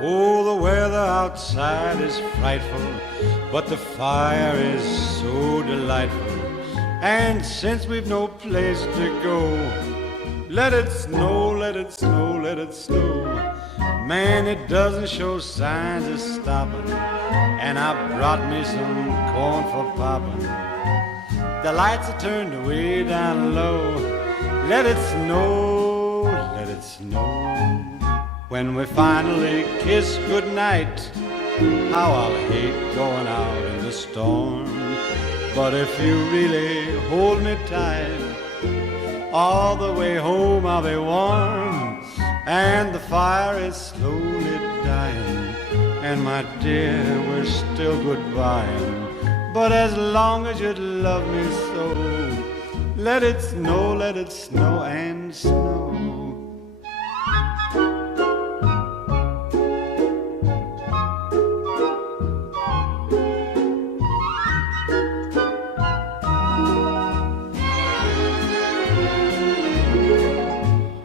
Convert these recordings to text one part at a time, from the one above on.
Oh, the weather outside is frightful, but the fire is so delightful. And since we've no place to go, let it snow, let it snow, let it snow. Man, it doesn't show signs of stopping, and I brought me some corn for popping. The lights are turned way down low. Let it snow, let it snow. When we finally kiss goodnight, how I'll hate going out in the storm. But if you really hold me tight, all the way home I'll be warm. And the fire is slowly dying, and my dear, we're still goodbying. But as long as you love me so, let it snow and snow.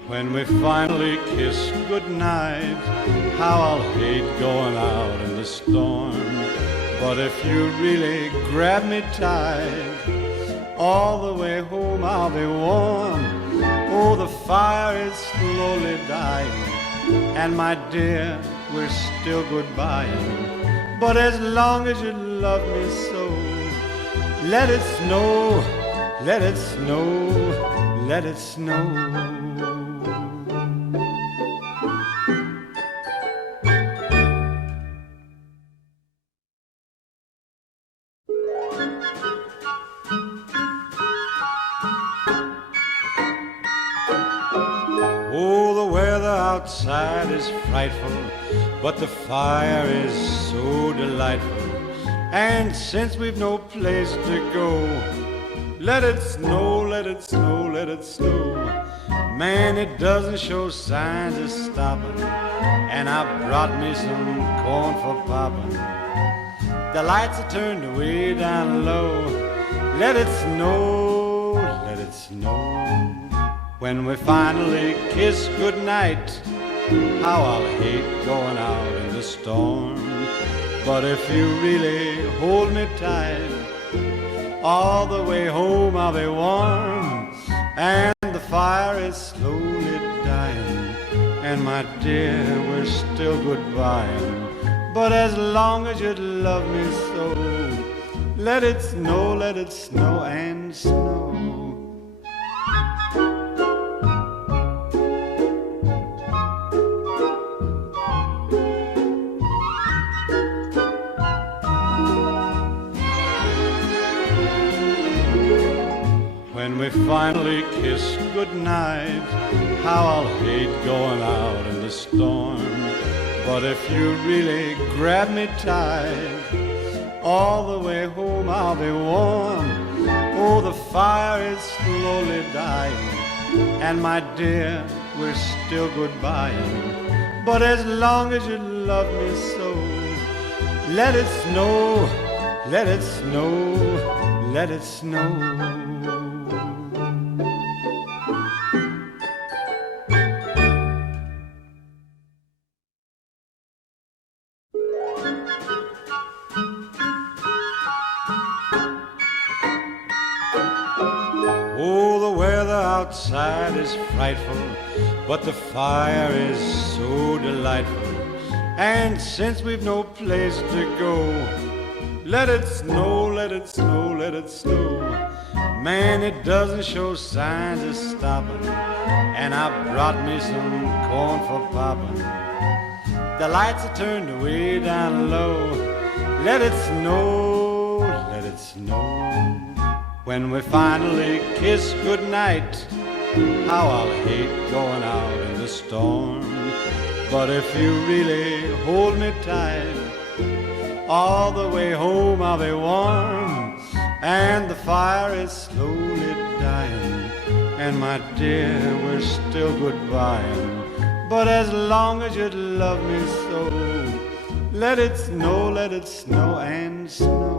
When we finally kiss goodnight, how I'll hate going out in the storm. But if you really grab me tight, all the way home I'll be warm. Oh, the fire is slowly dying, and my dear, we're still goodbying. But as long as you love me so, let it snow, let it snow, let it snow. Oh, the weather outside is frightful, but the fire is so delightful. And since we've no place to go, let it snow, let it snow, let it snow. Man, it doesn't show signs of stopping, and I brought me some corn for popping. The lights are turned way down low. Let it snow, let it snow. When we finally kiss goodnight, how I'll hate going out in the storm. But if you really hold me tight, all the way home I'll be warm. And the fire is slowly dying, and my dear, we're still goodbying. But as long as you love me so, let it snow and snow. When we finally kiss goodnight, how I'll hate going out in the storm. But if you really grab me tight, all the way home I'll be warm. Oh, the fire is slowly dying, and my dear, we're still goodbying. But as long as you love me so, let it snow, let it snow, let it snow. Oh, the weather outside is frightful, but the fire is so delightful. And since we've no place to go, let it snow, let it snow, let it snow. Man, it doesn't show signs of stopping, and I brought me some corn for popping. The lights are turned way down low. Let it snow, let it snow. When we finally kiss goodnight, how I'll hate going out in the storm. But if you really hold me tight, all the way home I'll be warm. And the fire is slowly dying, and my dear, we're still goodbying. But as long as you love me so, let it snow and snow.